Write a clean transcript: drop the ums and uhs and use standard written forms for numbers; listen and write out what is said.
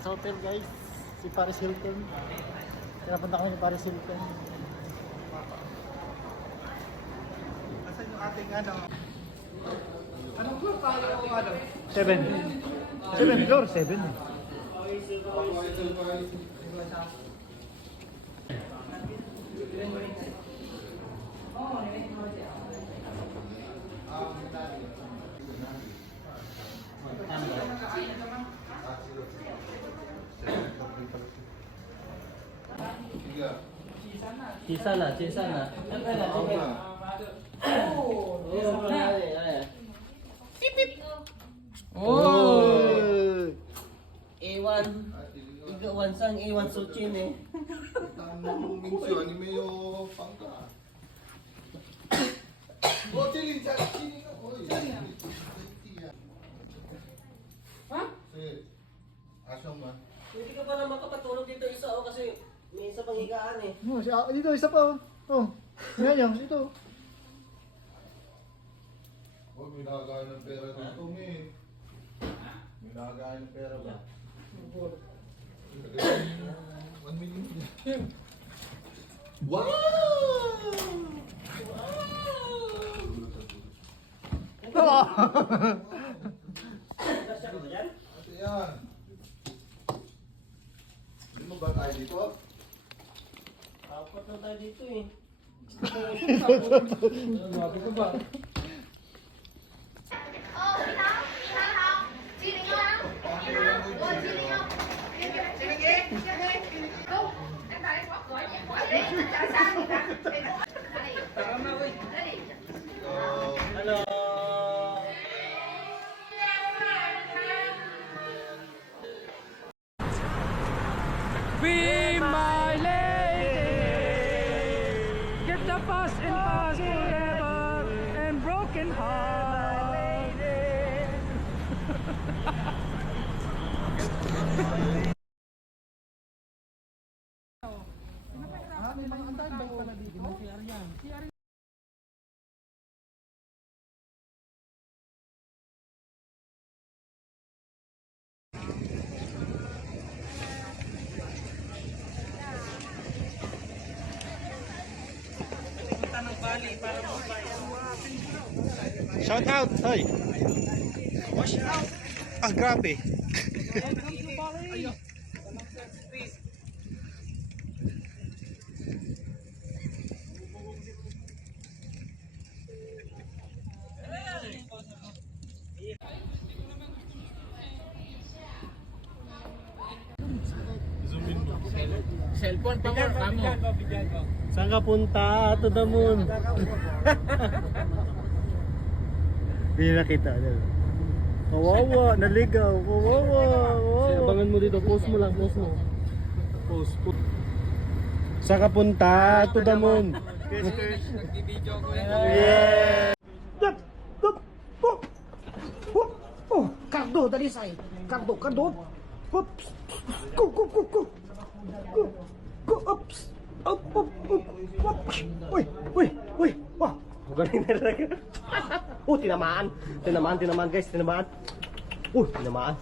kami sa hotel guys. Si Paris Hilton. Pinapunta kami ni Paris Hilton. Asan yung ating ano? Anong floor tayo ano? 7. 7 floor, 7. Cisa na. Oh! A1. Igawan sang A1 Sochin eh. Ang minso, anime yung pangka. Oh, chilin sa chilin. Oy. Ha? Asong ba? Hindi ka pa na makapatulog dito isa o kasi may isa pang higaan eh. Dito, isa pa. Oh. Yan, dito. Huwag may nakakain ng pera dito, min. May nakakain ng pera ba? 1 million. Wow! Ate yan. Hindi mo ba tayo dito? Apat lang tayo dito eh. Grabe ka ba? Hello. Be my lady, get the fuss and fuss forever and broken heart. Shout out, hoy. Ah, grabe. Cellphone pa mo, kamo. Saan ka punta? To the moon. Hindi nakita. Kawawa, naligaw. Kawawa. Abangan mo dito, post mo lang, post mo. Post. Saan ka punta? To the moon. Nagdi-video ko eh. Yeah! Cardo, dali say. Cardo. Oops. Go. Go, ups. Up. Uy. Wah, galing na talaga. Tinamaan guys, tinamaan. Tinamaan.